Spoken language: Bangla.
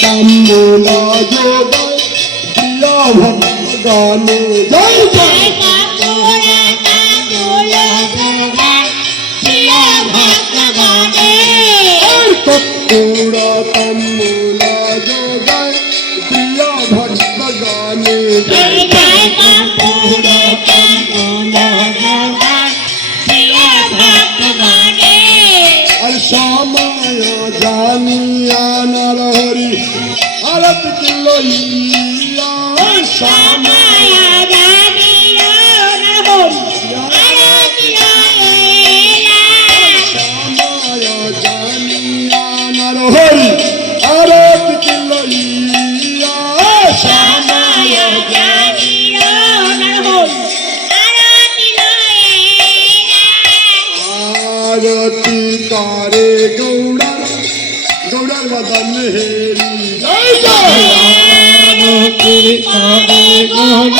Tambo na jogai, love, darling, jogai. তাম্বুল যোগায় প্রিয় ভক্ত গানে কর্পূর তাম্বুল যোগায় প্রিয় ভক্ত গানে আর সময় জানিয়া নর হরি আরত লইয়া সময় হরি আরত লইয়া সময় আরতি করে গৌড়া গৌড়ার বদন হেরি গোলা গোলা গোলা